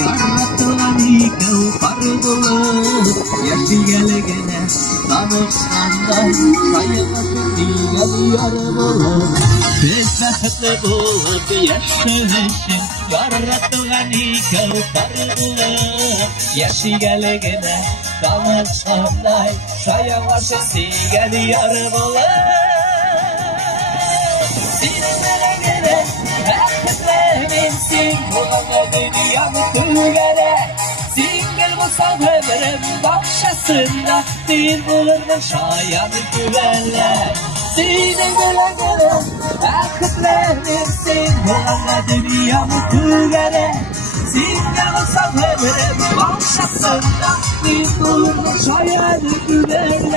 Yarattığını kevpar dolu yaşı gele gene tanışanday sayılmasın diye yar dolu Bezbahlı bulup yaşayışın yarattığını kevpar dolu yaşı gele gene tanışanday sayılmasın diye yar dolu Singel bu sabırın başasında bir bulurdu şayan güvenler Sine gele gele akıtlanırsın Bulana dünyamı güvene Singel bu sabırın başasında bir bulurdu şayan güvenler